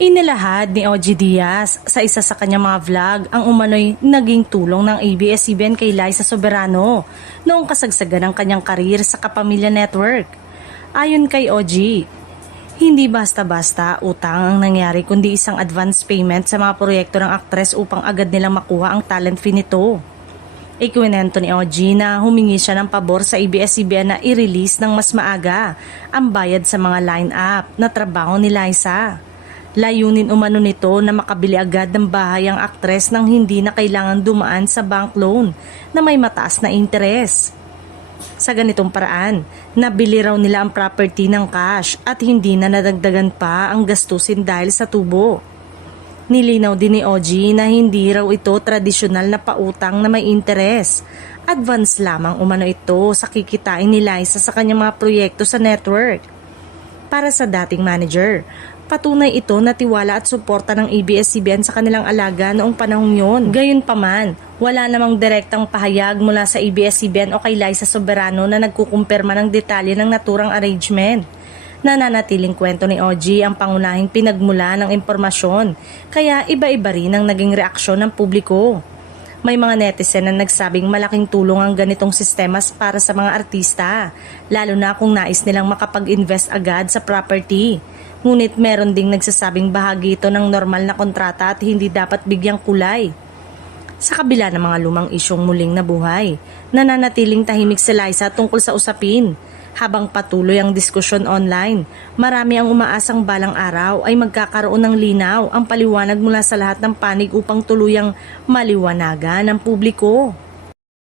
Inilahad ni OG Diaz sa isa sa kanyang mga vlog ang umano'y naging tulong ng ABS-CBN kay Liza Soberano noong kasagsagan ng kanyang karir sa Kapamilya Network. Ayon kay OG, hindi basta-basta utang ang nangyari kundi isang advance payment sa mga proyekto ng aktres upang agad nilang makuha ang talent fee nito. Ikwinento ni OG na humingi siya ng pabor sa ABS-CBN na i-release ng mas maaga ang bayad sa mga line-up na trabaho ni Liza. Layunin umano nito na makabili agad ng bahay ang aktres nang hindi na kailangan dumaan sa bank loan na may mataas na interes. Sa ganitong paraan, nabili raw nila ang property ng cash at hindi na nadagdagan pa ang gastusin dahil sa tubo. Nilinaw din ni OG na hindi raw ito tradisyonal na pautang na may interes. Advance lamang umano ito sa kikitain ni Liza sa kanyang mga proyekto sa network. Para sa dating manager, patunay ito na tiwala at suporta ng ABS-CBN sa kanilang alaga noong panahong yon. Gayunpaman, wala namang direktang pahayag mula sa ABS-CBN o kay Liza Soberano na nagkukumpirma ng detalye ng naturang arrangement. Nananatiling kwento ni OG ang pangunahing pinagmula ng impormasyon, kaya iba-iba rin ang naging reaksyon ng publiko. May mga netizen na nagsabing malaking tulong ang ganitong sistemas para sa mga artista, lalo na kung nais nilang makapag-invest agad sa property. Ngunit meron ding nagsasabing bahagi ito ng normal na kontrata at hindi dapat bigyang kulay. Sa kabila ng mga lumang isyong muling nabuhay, nananatiling tahimik si Liza tungkol sa usapin. Habang patuloy ang diskusyon online, marami ang umaasang balang araw ay magkakaroon ng linaw ang paliwanag mula sa lahat ng panig upang tuluyang maliwanagan ng publiko.